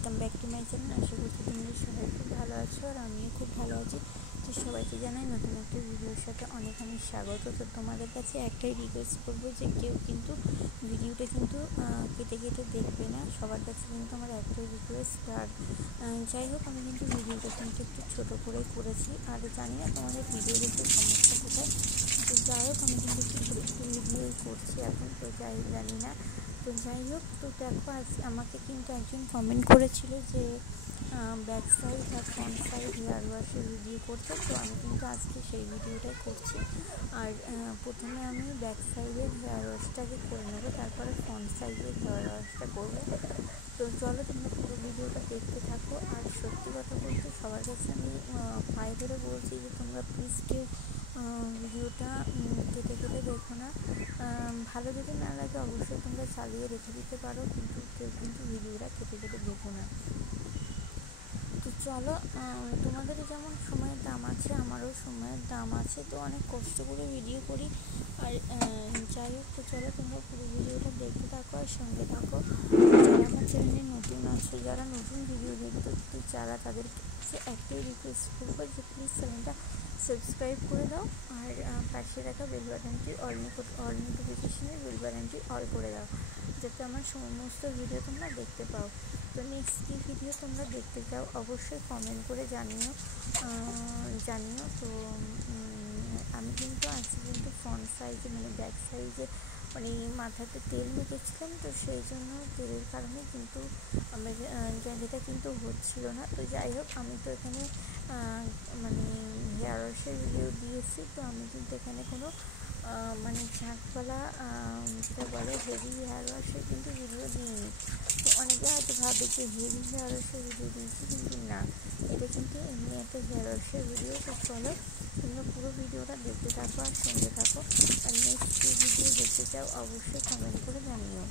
Welcome back to my channel. আশা করছি তোমরা সবাই খুব ভালো আছো আর আমিও খুব ভালো আছি। তো সবাইকে জানাই নতুন একটা ভিডিওর সাথে অনেক অনেক স্বাগত। তো তোমাদের কাছে একটাই রিকোয়েস্ট করবো যে কেউ কিন্তু ভিডিওটা কিন্তু কেটে কেটে দেখবে না। সবার কাছে কিন্তু আমার একটাই রিকোয়েস্ট। আর যাই হোক, আমি কিন্তু ভিডিওটা কিন্তু একটু ছোটো করে করেছি আর জানি না তোমাদের ভিডিও দেখতে সমস্যা কোথায়। তো যাই হোক, আমি কিন্তু একটু ছোটো ছোটো ভিডিওই করছি এখন। তো জানি না। তো যাই হোক, তো দেখো আজ আমাকে কিন্তু একজন কমেন্ট করেছিল যে ব্যাক সাইড আর ফ্রন্ট সাইড হেয়ার ওয়াশের ভিডিও করতে। তো আমি কিন্তু আজকে সেই ভিডিওটাই করছি। আর প্রথমে আমি ব্যাক সাইডের হেয়ার ওয়াশটাকে করে নেবো, তারপরে ফ্রন্ট সাইডের হেয়ার ওয়াশটা করবো। তো চলো তোমরা পুরো ভিডিওটা দেখতে থাকো। আর সত্যি কথা বলতে সবার কাছে আমি পায়ে ধরে বলছি যে তোমরা প্লিজ কেউ ভিডিওটা কেটে কেটে দেখো না। ভালো যদি না লাগে অবশ্যই তোমরা চালিয়ে রেখে দিতে পারো, কিন্তু কেউ কিন্তু ভিডিওটা কেটে কেটে দেখো না। তো চলো, তোমাদেরও যেমন সময়ের দাম আছে, আমারও সময়ের দাম আছে। তো অনেক কষ্ট করে ভিডিও করি। আর যাই হোক, তো চলো তোমরা পুরো ভিডিওটা দেখতে থাকো আর সঙ্গে থাকো। যারা আমার চ্যানেলে নতুন আছে, যারা নতুন ভিডিও দেখতে যারা, তাদের কাছে একটাই রিকোয়েস্ট করবো যে প্লিজ চ্যানেলটা সাবস্ক্রাইব করে দাও আর পাশে রাখা বেল বাটনটি অল নোটিফিকেশনের বেল বাটনটি অল করে দাও, যাতে আমার সমস্ত ভিডিও তোমরা দেখতে পাও। তো নেক্সট কী ভিডিও তোমরা দেখতে চাও অবশ্যই কমেন্ট করে জানিও। তো আমি কিন্তু আজকে কিন্তু ফ্রন্ট সাইজে মানে ব্যাক সাইজে মানে মাথাতে তেল মেখেছিলাম, তো সেই জন্য তেলের কারণে কিন্তু আমার যেটা কিন্তু হচ্ছিল না। তো যাই হোক, আমি তো এখানে মানে হেয়ার ওয়াশের ভিডিও দিয়েছি। তো আমি কিন্তু এখানে কোনো মানে ঝাঁকওয়ালা যেটা বলে হেভি হেয়ার ওয়াশের কিন্তু ভিডিও দিইনি। তো অনেকে হয়তো ভাবে যে হেভি হেয়ার ওয়াশের ভিডিও দিয়েছি, কিন্তু না, এটা কিন্তু এমনি একটা হেয়ার ওয়াশের ভিডিও। তো চলো তোমরা পুরো ভিডিওটা দেখতে থাকো আর সঙ্গে থাকো। আর নেক্সট কী ভিডিও দেখতে চাও অবশ্যই কমেন্ট করে জানিও।